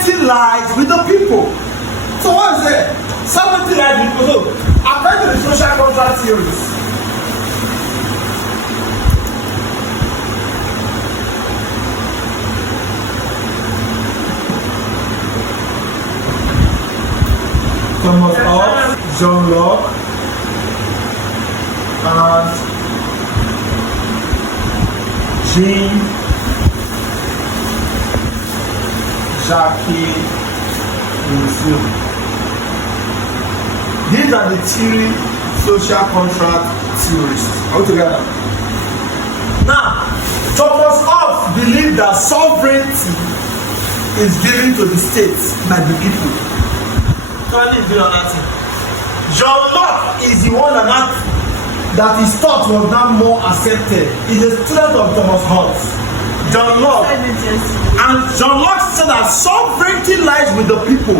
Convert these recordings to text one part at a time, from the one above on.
sovereignty lies with the people. So what is it? Sovereignty lies with the people. So, according to the social contract theories, Thomas Hobbes, John Locke, and Jean Jacques Rousseau. These are the three social contract theorists. All together. Now, Thomas Hobbes believed that sovereignty is given to the states by the people. Totally do another thing. John Locke is the one that his thought was now more accepted. He's a student of Thomas Hobbes. John Locke. And John Locke said that sovereignty lies with the people.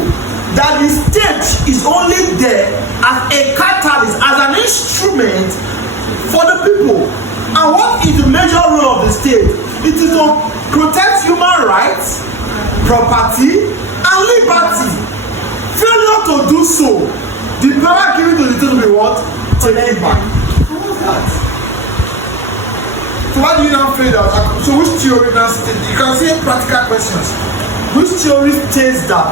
That the state is only there as a catalyst, as an instrument for the people. And what is the major role of the state? It is to protect human rights, property, and liberty. Failure to do so, the power given to the state will be what? Taken back. What's that? So why do you now feel that? So which theory now states? You can see practical questions. Which theory states that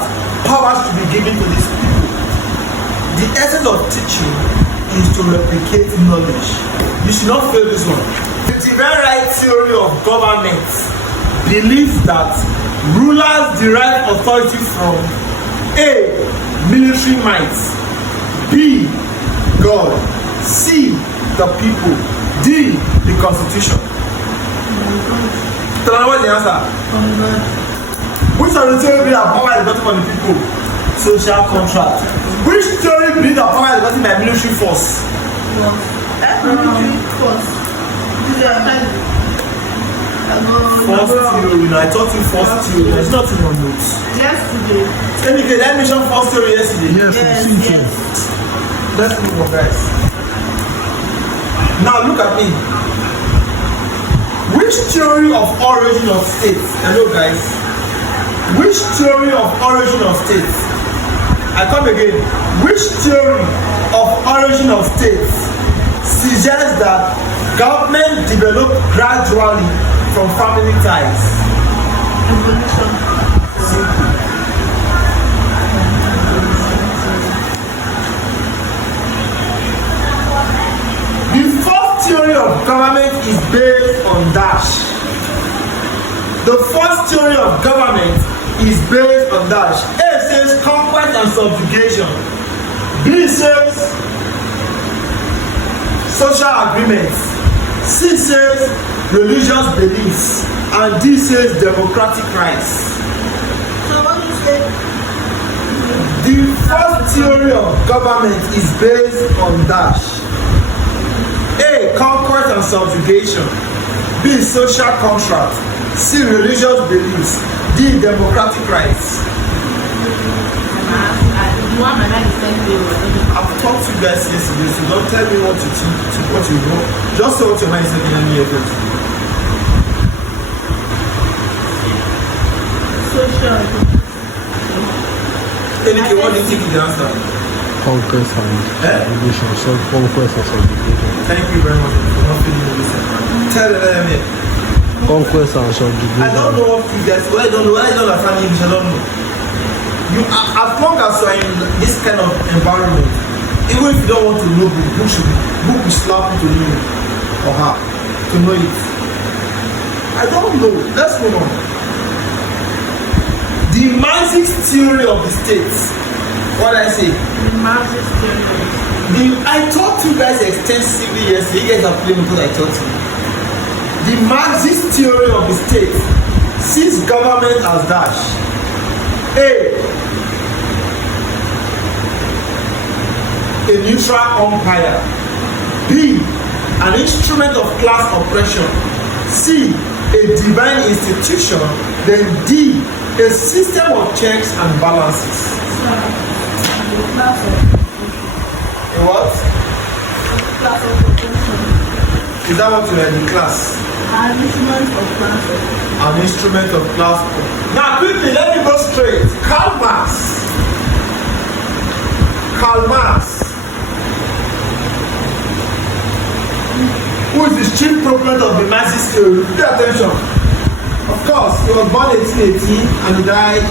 power should be given to these people? The essence of teaching is to replicate knowledge. You should not fail this one. The very right theory of government believes that rulers derive authority from A. Military might, B. God, C. the people, D. the Constitution. So now what's the answer? Which of the theory that power is gotten from the people? Social contract. Which theory believes that power is gotten by military force? Military force. First theory. I taught you first theory. There's nothing on notes. Yesterday. Anyway, I mentioned first theory yesterday. Yes. Let's move on, guys. Now look at me. Which theory of origin of states? Hello, guys. Which theory of origin of states? I come again. Which theory of origin of states suggests that government developed gradually from family ties? Evolution. Simple. The first theory of government is based on dash. The first theory of government is based on dash. A says conquest and subjugation. B says social agreements. C says religious beliefs. And D says democratic rights. So what you say? The first theory of government is based on dash. A. Conquest and subjugation. B. Social contract. C. Religious beliefs. D. Democratic rights. I've talked to you guys yesterday, so don't tell me what you think, what you know. Just say what your mind is saying in here first. Social. Enike, what do you think is the answer? Conquest and subjugation. So conquest and subjugation. Thank you very much for not feeling this. Tell them here. Conquest and subjugation. I don't know what you guys. Well, I don't know. I don't understand English. I don't know. You, as long as you are in this kind of environment, even if you don't want to know, book will slap you to know or her to know it. I don't know. Let's move on. The Marxist theory of the states. What did I say? The Marxist theory. I taught you guys extensively yesterday. You guys are playing what I taught you. The Marxist theory of the state sees government as dash. A neutral umpire. B. An instrument of class oppression. C. A divine institution. Then D. A system of checks and balances. A what? Class of oppression. Is that what you are in class? An instrument of class. An instrument of class. Now quickly, let me go straight. chief proponent of the Marxist theory. Pay attention. Of course, he was born 1818 and he died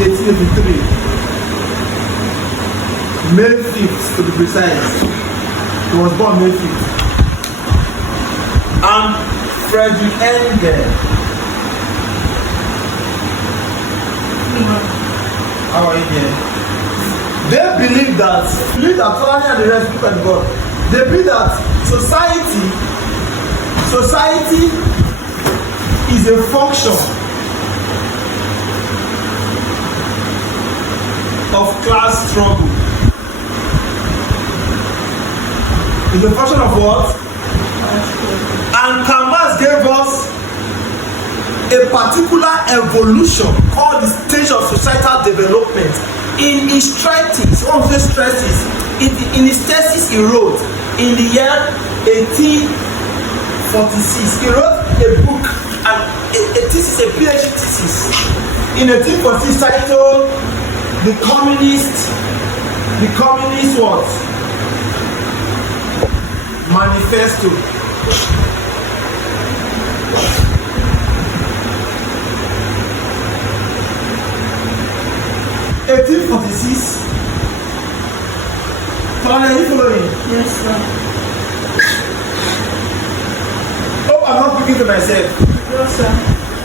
1883. May 5th to be precise. He was born May 5th. And Frederick Engel. How are you here? They believe that Tolani and the rest look at God. They believe that society is a function of class struggle. Is a function of what? And Karl Marx gave us a particular evolution called the stage of societal development in his treatise. One of his treatises, in his thesis he wrote in the year 1846. He wrote a book, a thesis, a PhD thesis in 1846 titled The Communist what? Manifesto. Are you following? Yes, sir. Oh, I'm not speaking to myself. Yes, sir.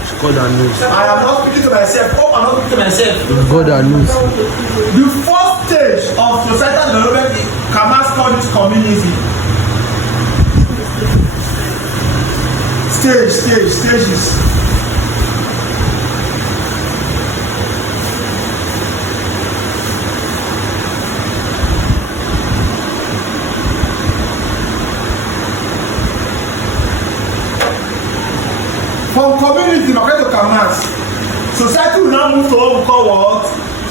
It's God that knows. I am not speaking to myself. Oh, I'm not speaking to myself. It's God that knows. The first stage of societal development, Karl Marx called it communism. Stages. From communism, according to Karl Marx, society will now move to what we call what?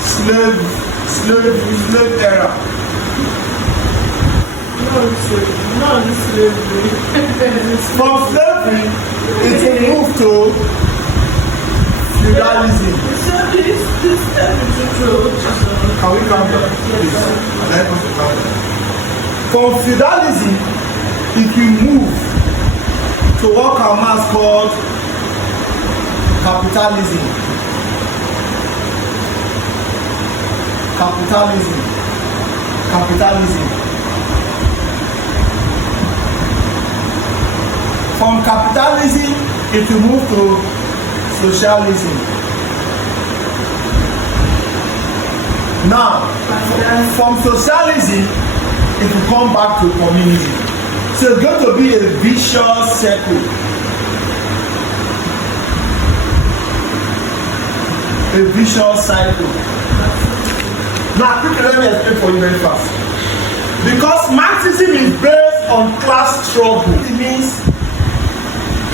Slave era. Not slavery. From slavery, it will move to feudalism. This step is true. Can we calm down, please? I'd like us to calm down. From feudalism, it will move to what Karl Marx called capitalism. From capitalism, it will move to socialism. Now, from socialism, it will come back to communism. So it's going to be a vicious circle. A vicious cycle. Now, quickly let me explain for you very fast. Because Marxism is based on class struggle. It means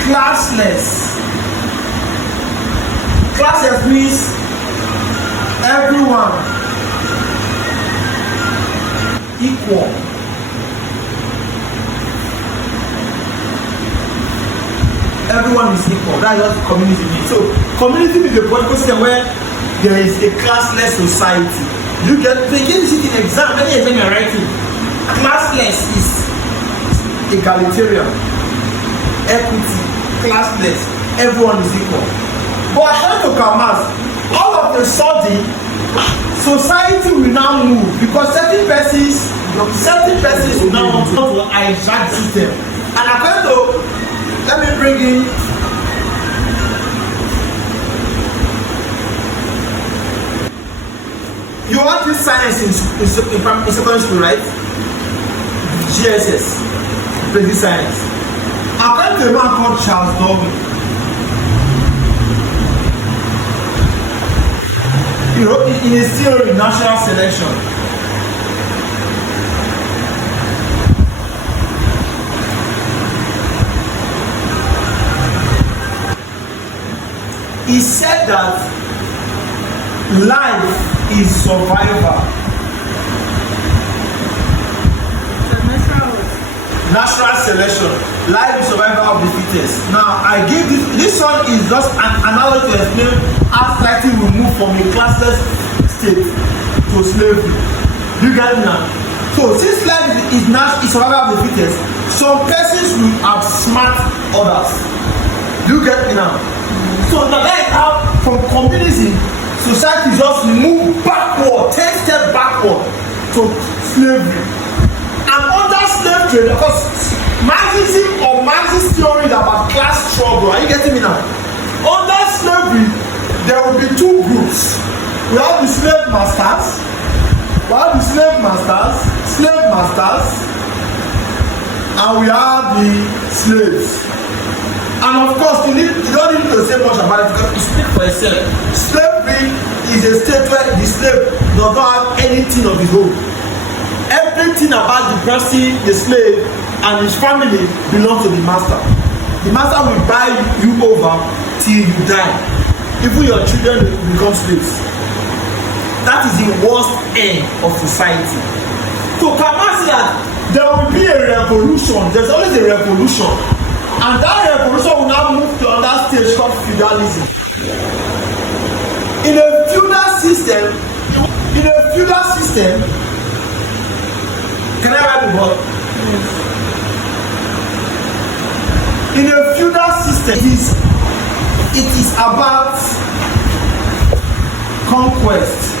classless. Classless means everyone equal. Everyone is equal. That's what communism means. So communism is a political system where there is a classless society. You get to see the exam, any exam you're writing. Classless is egalitarian, equity, classless, everyone is equal. But according to Karl Marx, all of a sudden, society will now move because certain persons will now want to hijack the system. And according to, let me bring in you want this science in secondary school, right? GSS, basic science. According to a man called Charles Darwin, you know, in his theory, natural selection, he said that life is survival. Natural selection. Life is survival of the fittest. Now, I give this one is just an analogy to explain how society will move from a classless state to slavery. You get it now? So since life is not is survival of the fittest, some persons will outsmart others. Do you get me now? So that is how from communism, society just move backward, 10 steps backward to slavery. And under slave trade, because Marxism or Marxist theory is about class struggle. Are you getting me now? Under slavery, there will be two groups. We have the slave masters, and we have the slaves. And of course, you don't need to say much about it because you speak for yourself. Slavery is a state where the slave does not have anything of his own. Everything about the person, the slave, and his family belongs to the master. The master will buy you over till you die. Even your children will become slaves. That is the worst end of society. So can I say that there will be a revolution? There's always a revolution. And that revolution will now move to another stage called feudalism. In a feudal system, can I write the word? In a feudal system, it is about conquest,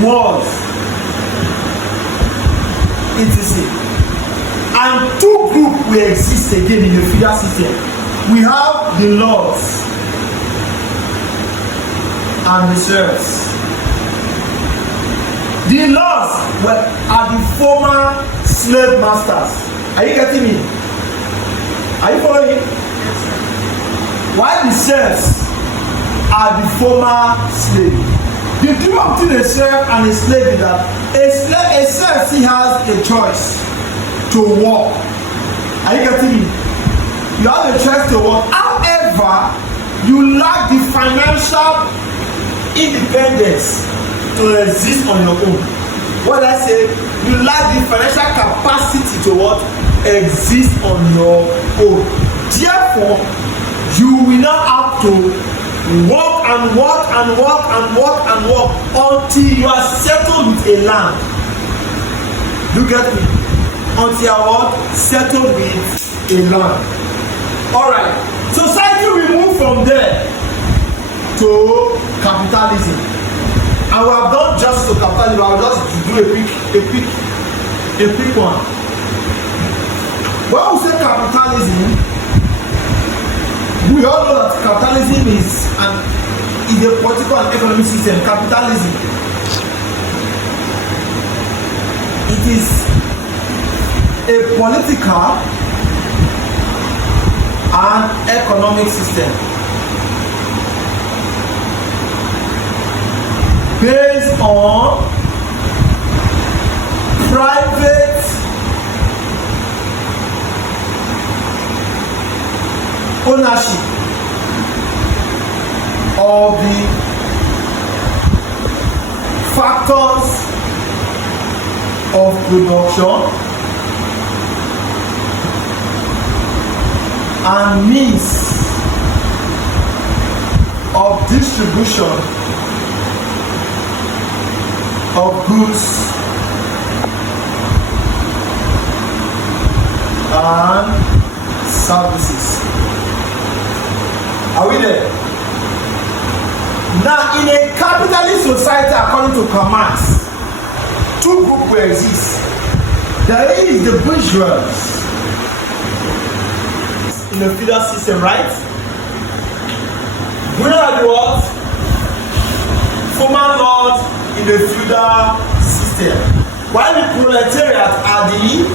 wars, etc. And two groups will exist again in the feudal system. We have the lords and the serfs. The lords are the former slave masters. Are you getting me? Are you following? While the serfs are the former slave. The difference between a serf and a slave is that a serf still has a choice to work. Are you getting me? You have a choice to work. However, you lack the financial independence to exist on your own. What I say, you lack the financial capacity to what? Exist on your own. Therefore, you will not have to work until you are settled with a land. You get me? Until you are settled with a land. Alright. Society will move from there to capitalism. And we have done just to capitalism. I will just do a quick one. When we say capitalism, we all know that capitalism is a political and economic system. Capitalism, it is a political and economic system based on private ownership of the factors of production and means of distribution of goods and services. Are we there? Now, in a capitalist society, according to Marx, two groups will exist. There is the bourgeois in the feudal system, right? We are the what? Former lords in the feudal system, while the proletariat are the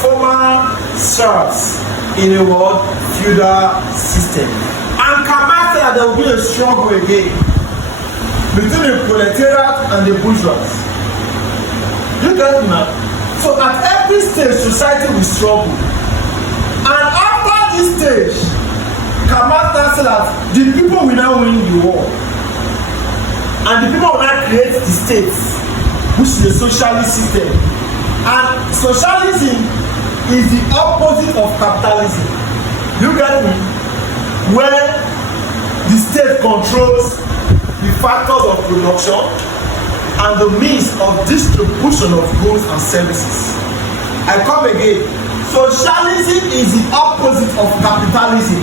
former serfs in the world feudal system. And Marx said that there will be a struggle again between the proletariat and the bourgeois. You get me now? So at every stage, society will struggle. And after this stage, Marx said that the people will now win the war. And the people will now create the states, which is the socialist system. And socialism is the opposite of capitalism. You get me? Where the state controls the factors of production and the means of distribution of goods and services. I come again. Socialism is the opposite of capitalism.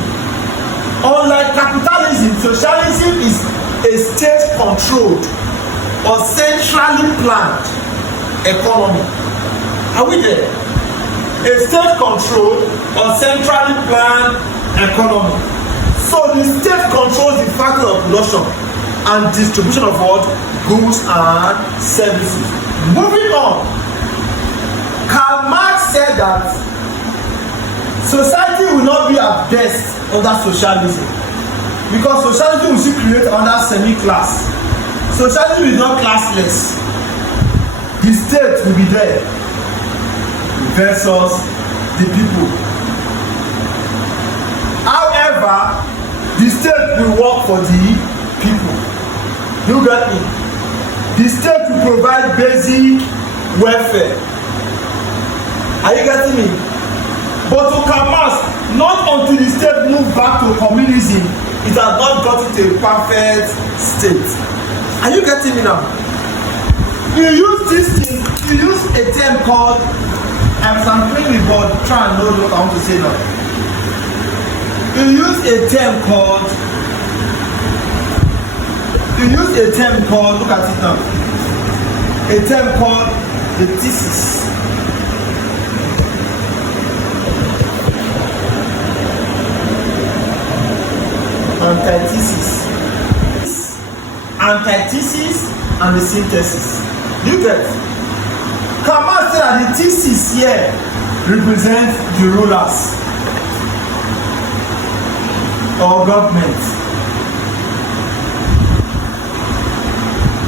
Unlike capitalism, socialism is a state-controlled or centrally planned economy. Are we there? A state-controlled or centrally planned economy. So the state controls the factor of production and distribution of what? Goods and services. Moving on, Karl Marx said that society will not be at best under socialism, because socialism will still create another semi-class. Socialism is not classless. The state will be there versus the people. However, the state will work for the people. You get me? The state will provide basic welfare. Are you getting me? But to Karl Marx, not until the state move back to communism, it has not got to a perfect state. Are you getting me now? You use this thing, you use a term called, I'm sampling the board, try and know what I want to say now. You use a term called, look at it now, a term called the thesis. Antithesis and the synthesis. You get? Karl Marx said that the thesis here represents the rulers or government.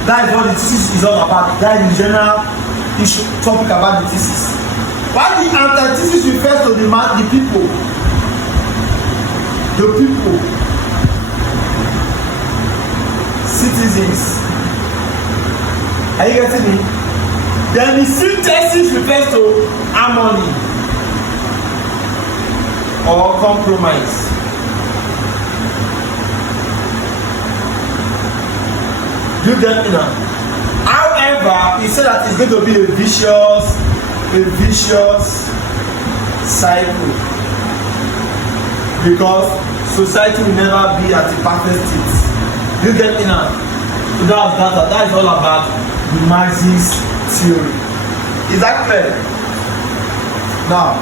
That is what the thesis is all about. That is the general issue topic about the thesis. While the antithesis refers to the people. The people. Citizens. Are you getting me? Then the synthesis refers to harmony or compromise. You get me now? However, he said that it's going to be a vicious cycle, because society will never be at the perfect state. You get me now? So that is all about the Marxist theory. Is that clear? Now,